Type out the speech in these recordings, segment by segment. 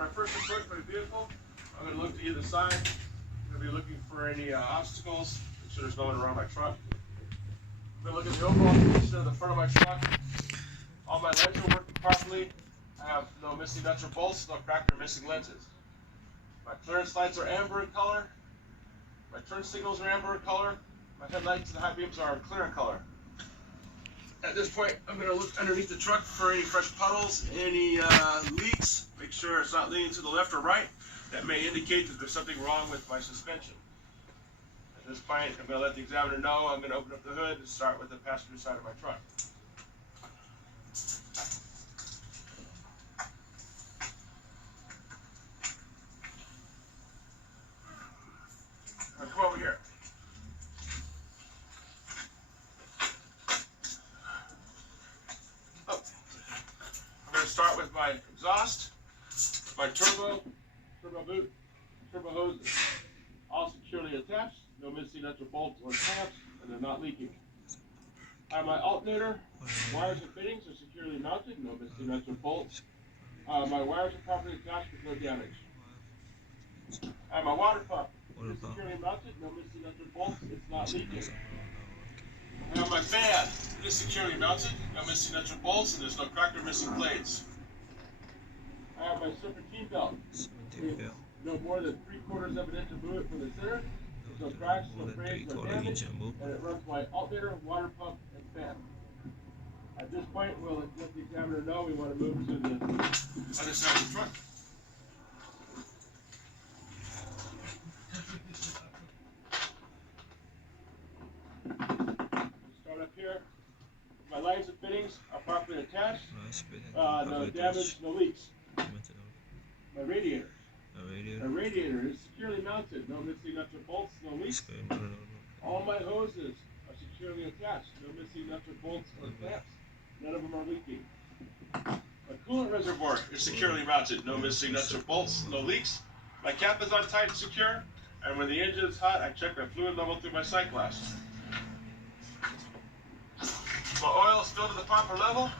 When I first approach my vehicle, I'm going to look to either side. I'm going to be looking for any obstacles. Make sure there's no one around my truck. I'm going to look at the overall condition of the front of my truck. All my lights are working properly. I have no missing nuts or bolts, no cracked or missing lenses. My clearance lights are amber in color. My turn signals are amber in color. My headlights and high beams are clear in color. At this point, I'm going to look underneath the truck for any fresh puddles, any leaks. Make sure it's not leaning to the left or right. That may indicate that there's something wrong with my suspension. At this point, I'm going to let the examiner know. I'm going to open up the hood and start with the passenger side of my truck. Now come over here. I'm going to start with my exhaust, my turbo boot, turbo hoses, all securely attached, no missing nuts or bolts or clamps, and they're not leaking. I have my alternator, wires and fittings are securely mounted, no missing nuts or bolts. My wires are properly attached with no damage. I have my water pump, it's securely mounted, no missing nuts or bolts, it's not leaking. I have my fan, it is securely mounted, no missing nuts or bolts, and there's no cracked or missing blades. I have my serpentine belt. No more than 3/4 of an inch of movement from the center. There's no cracks, no frayings, no damage, and it runs my alternator, water pump, and fan. At this point, we'll let the examiner know we want to move to the other side of the truck. Start up here. My lights and fittings are properly attached. No damage, no leaks. My radiator. My radiator is securely mounted. No missing nuts or bolts, no leaks. All my hoses are securely attached. No missing nuts or bolts or clamps. None of them are leaking. My coolant reservoir is securely mounted. No missing nuts or bolts, no leaks. My cap is on tight and secure. And when the engine is hot, I check my fluid level through my sight glass. My oil is filled to the proper level.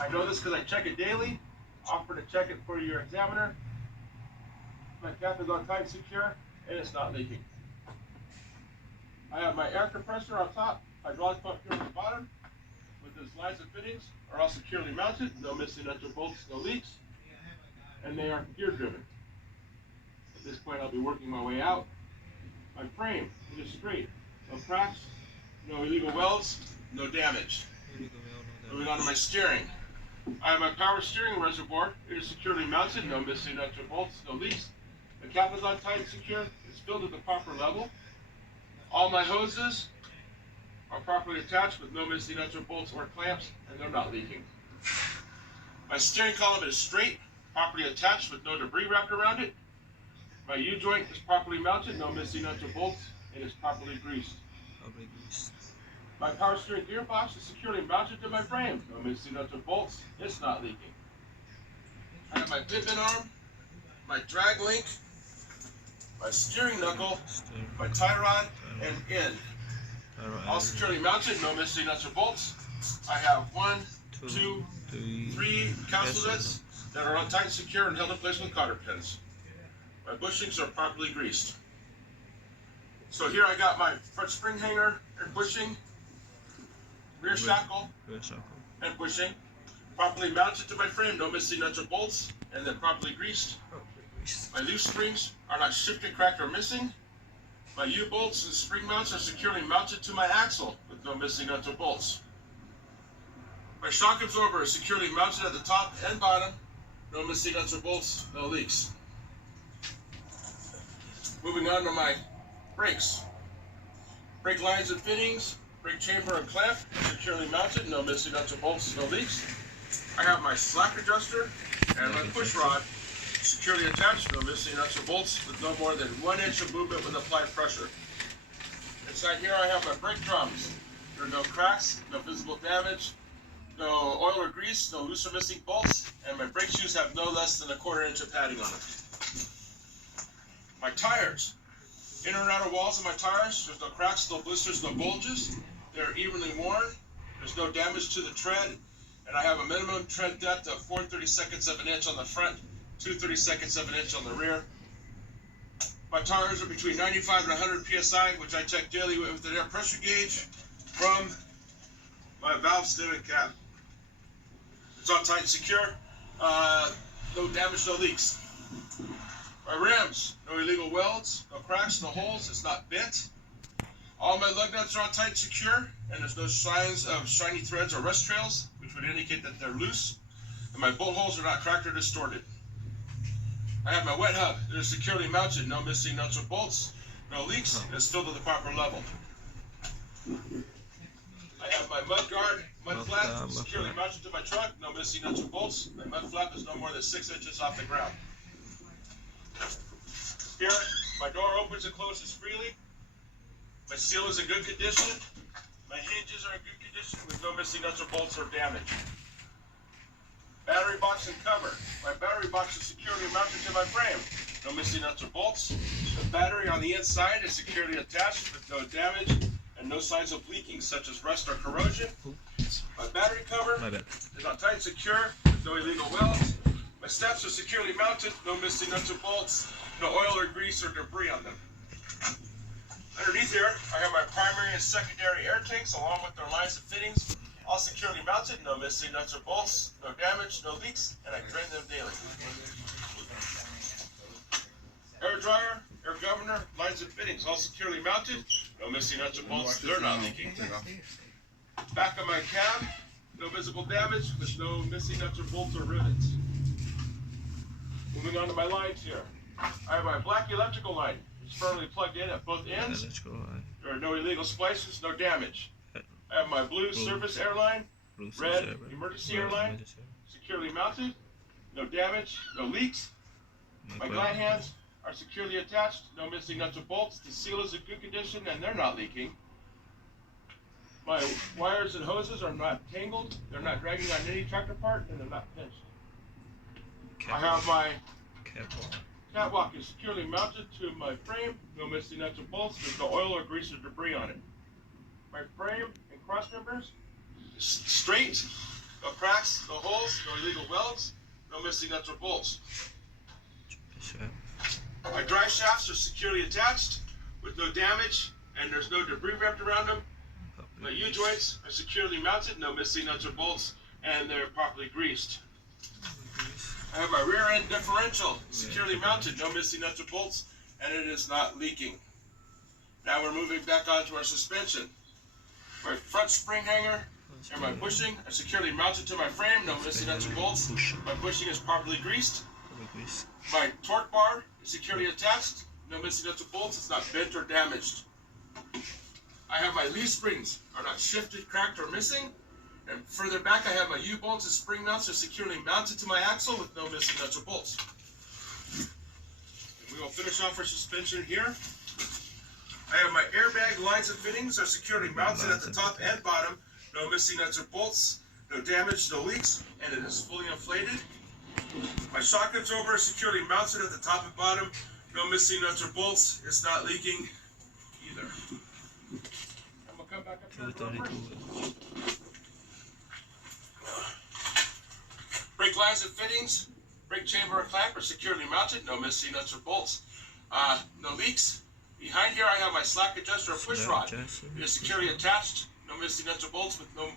I know this because I check it daily. Offer to check it for your examiner. My cap is on tight and secure, and it's not leaking. I have my air compressor on top, hydraulic pump here on the bottom, with the slides and fittings are all securely mounted, no missing nuts or bolts, no leaks, and they are gear driven. At this point, I'll be working my way out. My frame, it is straight, no cracks, no illegal welds, no damage. Moving on to my steering. I have my power steering reservoir. It is securely mounted, no missing nuts or bolts, no leaks. The cap is on tight and secure. It's filled at the proper level. All my hoses are properly attached with no missing nuts or bolts or clamps, and they're not leaking. My steering column is straight, properly attached with no debris wrapped around it. My U-joint is properly mounted, no missing nuts or bolts, and is properly greased. My power steering gearbox is securely mounted to my frame, no missing nuts or bolts, it's not leaking. I have my pivot arm, my drag link, my steering knuckle, my tie rod, and end. All securely mounted, no missing nuts or bolts. I have 1, 2, 3 capsule nuts that are on tight and secure and held in place with cotter pins. My bushings are properly greased. So here I got my front spring hanger and bushing, rear shackle and bushing, properly mounted to my frame, no missing nuts or bolts, and then properly greased. My loose springs are not shifted, cracked, or missing. My U-bolts and spring mounts are securely mounted to my axle with no missing nuts or bolts. My shock absorber is securely mounted at the top and bottom, no missing nuts or bolts, no leaks. Moving on to my brakes. Brake lines and fittings, brake chamber and clamp, securely mounted, no missing nuts or bolts, no leaks. I have my slack adjuster and my push rod securely attached, no missing nuts or bolts, with no more than 1 inch of movement with applied pressure. Inside here I have my brake drums. There are no cracks, no visible damage, no oil or grease, no loose or missing bolts, and my brake shoes have no less than 1/4 inch of padding on them. My tires. Inner and outer walls of my tires, there's no cracks, no blisters, no bulges. They're evenly worn. There's no damage to the tread, and I have a minimum tread depth of 4/32 of an inch on the front 2/32 of an inch on the rear. My tires are between 95 and 100 psi, which I check daily with an air pressure gauge from my valve stem and cap. It's all tight and secure. No damage, no leaks. My rims, no illegal welds, no cracks, no holes. It's not bent. All my lug nuts are all tight and secure, and there's no signs of shiny threads or rust trails, which would indicate that they're loose. And my bolt holes are not cracked or distorted. I have my wet hub. It is securely mounted, no missing nuts or bolts, no leaks, and it's filled to the proper level. I have my mud guard, mud flap, securely mounted to my truck, no missing nuts or bolts. My mud flap is no more than 6 inches off the ground. Here, my door opens and closes freely. My seal is in good condition. My hinges are in good condition with no missing nuts or bolts or damage. Battery box and cover. My battery box is securely mounted to my frame. No missing nuts or bolts. The battery on the inside is securely attached with no damage and no signs of leaking such as rust or corrosion. My battery cover is on tight and secure with no illegal welds. My steps are securely mounted, no missing nuts or bolts, no oil or grease or debris on them. Underneath here, I have my primary and secondary air tanks along with their lines of fittings, all securely mounted, no missing nuts or bolts, no damage, no leaks, and I drain them daily. Air dryer, air governor, lines and fittings, all securely mounted, no missing nuts or bolts, they're not leaking. Back of my cab, no visible damage, with no missing nuts or bolts or rivets. Moving on to my lines here. I have my black electrical line. It's firmly plugged in at both ends. There are no illegal splices, no damage. I have my blue service airline, red emergency airline, securely mounted, no damage, no leaks. My glide hands are securely attached, no missing nuts or bolts. The seal is in good condition and they're not leaking. My wires and hoses are not tangled, they're not dragging on any tractor part, and they're not pinched. I have my catwalk is securely mounted to my frame, no missing nuts or bolts, there's no oil or grease or debris on it. My frame and cross members is straight, no cracks, no holes, no illegal welds, no missing nuts or bolts. My drive shafts are securely attached with no damage and there's no debris wrapped around them. My U-joints are securely mounted, no missing nuts or bolts, and they're properly greased. I have my rear end differential securely mounted, no missing nuts or bolts, and it is not leaking. Now we're moving back onto our suspension. My front spring hanger and my bushing are securely mounted to my frame, no missing nuts or bolts. My bushing is properly greased. My torque bar is securely attached, no missing nuts or bolts, it's not bent or damaged. I have my leaf springs are not shifted, cracked, or missing. And further back, I have my U-bolts and spring nuts are securely mounted to my axle with no missing nuts or bolts. And we will finish off our suspension here. I have my airbag lines and fittings are securely mounted at the top and bottom. No missing nuts or bolts, no damage, no leaks, and it is fully inflated. My shock absorber is securely mounted at the top and bottom. No missing nuts or bolts. It's not leaking either. I'm gonna come back up here. Brake lines and fittings, brake chamber and clamp are securely mounted. No missing nuts or bolts. No leaks. Behind here I have my slack adjuster or push rod. It is securely attached. No missing nuts or bolts with no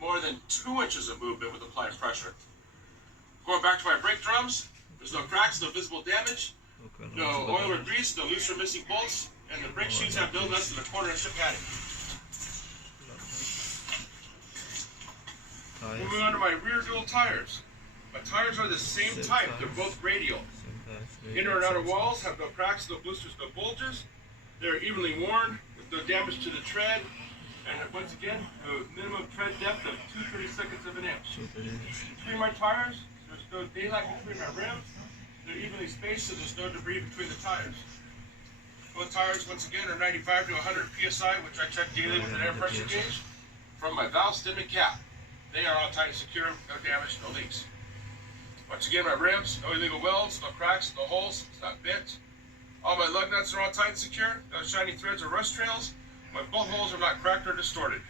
more than 2 inches of movement with applied pressure. Going back to my brake drums, there's no cracks, no visible damage, no oil or grease, no loose or missing bolts, and the brake shoes have no less than a 1/4 inch of padding. Moving on to my rear dual tires. My tires are the same type, they're both radial. Inner and outer walls have no cracks, no blisters, no bulges. They're evenly worn with no damage to the tread. And once again, a minimum tread depth of 2/32 of an inch. Between my tires, there's no daylight between my rims. They're evenly spaced, so there's no debris between the tires. Both tires, once again, are 95 to 100 psi, which I check daily with an air pressure gauge from my valve stem and cap. They are all tight and secure, no damage, no leaks. Once again, my rims, no illegal welds, no cracks, no holes, it's not bent. All my lug nuts are all tight and secure, no shiny threads or rust trails. My bolt holes are not cracked or distorted.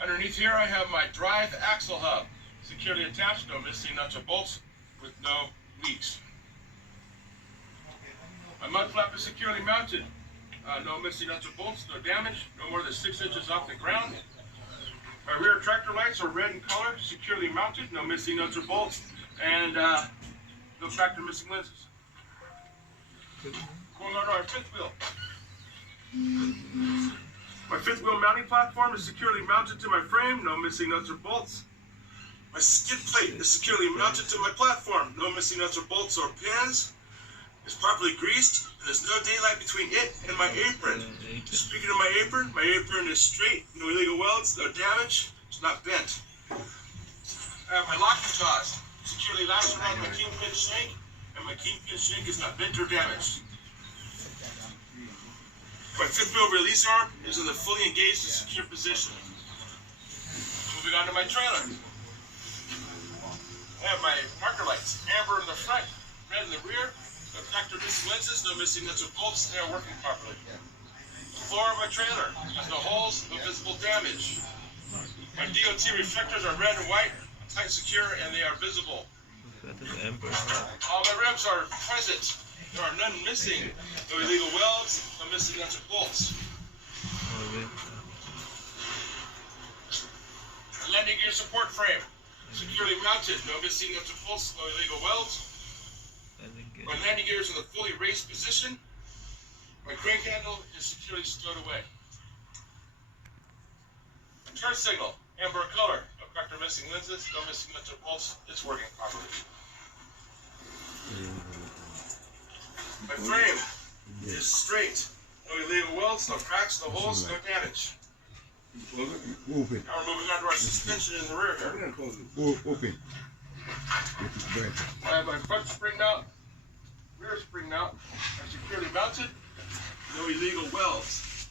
Underneath here, I have my drive axle hub, securely attached, no missing nuts or bolts, with no weeks. My mud flap is securely mounted. No missing nuts or bolts, no damage, no more than 6 inches off the ground. My rear tractor lights are red in color, securely mounted, no missing nuts or bolts, and no tractor missing lenses. Going on to our fifth wheel. My fifth wheel mounting platform is securely mounted to my frame, no missing nuts or bolts. My skid plate is securely mounted to my platform, no missing nuts or bolts or pins. It's properly greased, and there's no daylight between it and my apron. Speaking of my apron is straight, no illegal welds, no damage, it's not bent. I have my locking jaws securely lashed around my kingpin shank, and my kingpin shank is not bent or damaged. My fifth wheel release arm is in the fully engaged and secure position. Moving on to my trailer. I have my marker lights, amber in the front, red in the rear. No tractor missing lenses, no missing nuts or bolts, they are working properly. The floor of my trailer has no holes, no visible damage. My DOT reflectors are red and white, tight and secure, and they are visible. All my rims are present. There are none missing. No illegal welds, no missing nuts or bolts. The landing gear support frame, securely mounted, no missing nuts or bolts, no illegal welds. My landing gear is in the fully raised position. My crank handle is securely stowed away. Turn signal, amber color, no tractor missing lenses, no missing nuts or bolts, it's working properly. My frame is straight, no illegal welds, no cracks, no holes, no damage. Now we're moving on to our suspension in the rear here. Open. I have my front spring mount, rear spring mount are securely mounted, no illegal welds.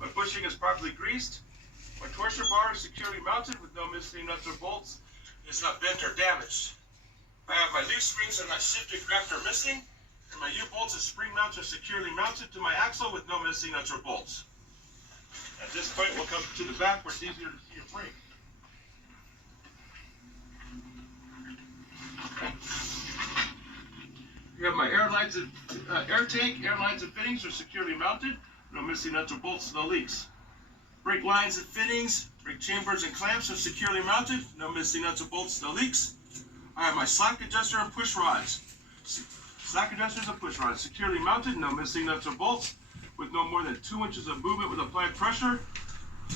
My bushing is properly greased. My torsion bar is securely mounted with no missing nuts or bolts. It's not bent or damaged. I have my leaf springs are not shifted, cracked, or missing, and my U-bolts and spring mounts are securely mounted to my axle with no missing nuts or bolts. At this point, we'll come to the back where it's easier to see your brake. You have my air lines and air tank, air lines and fittings are securely mounted. No missing nuts or bolts, no leaks. Brake lines and fittings, brake chambers and clamps are securely mounted. No missing nuts or bolts, no leaks. I have my slack adjuster and push rods. Slack adjusters and push rods securely mounted. No missing nuts or bolts, with no more than 2 inches of movement with applied pressure.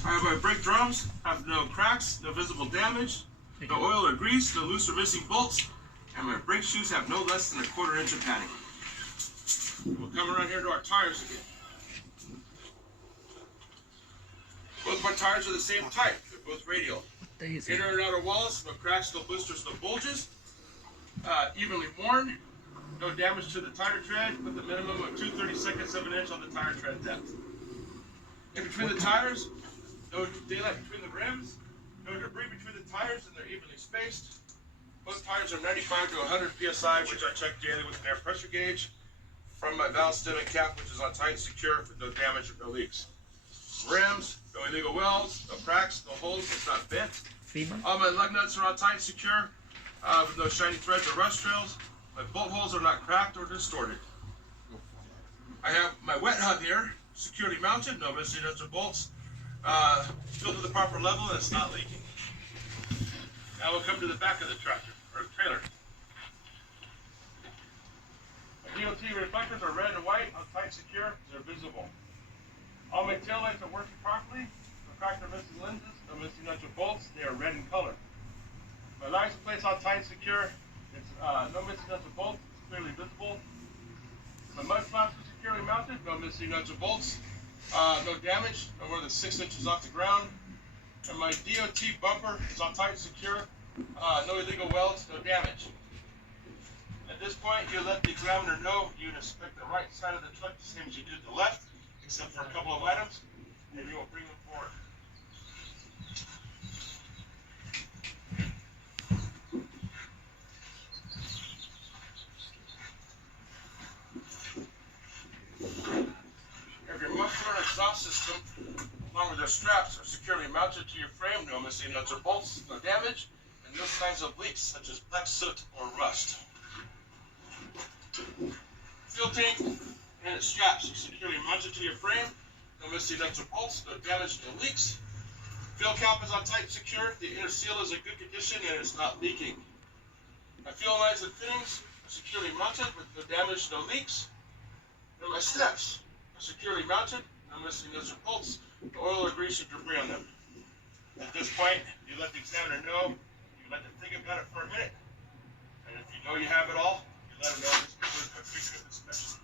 I have my brake drums, have no cracks, no visible damage, no oil or grease, no loose or missing bolts, and my brake shoes have no less than 1/4 inch of padding. We'll come around here to our tires again. Both my tires are the same type, they're both radial. Inner and outer walls, no cracks, no blisters, no bulges. Evenly worn, no damage to the tire tread, with a minimum of 2/32 of an inch on the tire tread depth. In between the tires, no daylight between the rims, no debris between the tires, and they're evenly spaced. Both tires are 95 to 100 PSI, which I check daily with an air pressure gauge from my valve stem and cap, which is on tight and secure with no damage or no leaks. Rims, no illegal welds, no cracks, no holes, it's not bent. All my lug nuts are on tight and secure with no shiny threads or rust trails. My bolt holes are not cracked or distorted. I have my wet hub here, securely mounted, no missing nuts or bolts, filled to the proper level and it's not leaking. Now we'll come to the back of the tractor, or trailer. My DOT reflectors are red and white, on tight and secure, they're visible. All my taillights are working properly, no tractor missing lenses, no missing nuts or bolts, they are red in color. My license plate's on tight and secure, it's no missing nuts or bolts, it's clearly visible. My mud flaps are securely mounted, no missing nuts or bolts, no damage, no more than 6 inches off the ground. And my DOT bumper is on tight and secure, no illegal welds, no damage. At this point, you let the examiner know you inspect the right side of the truck the same as you did the left, except for a couple of items, and you will bring them forward. Your muffler and exhaust system, along with their straps, are securely mounted to your frame, no missing nuts or bolts, no damage, and no signs of leaks such as black soot or rust. independent straps securely mounted to your frame. No missing nuts or bolts, no damage, no leaks. Fuel cap is on tight and secure. The inner seal is in good condition and it's not leaking. My fuel lines and fittings are securely mounted with no damage, no leaks. And my steps are securely mounted, no missing nuts or bolts, no oil or grease or debris on them. At this point, you let the examiner know, you let them think about it for a minute, and if you know you have it all, you let them know this is a quick inspection.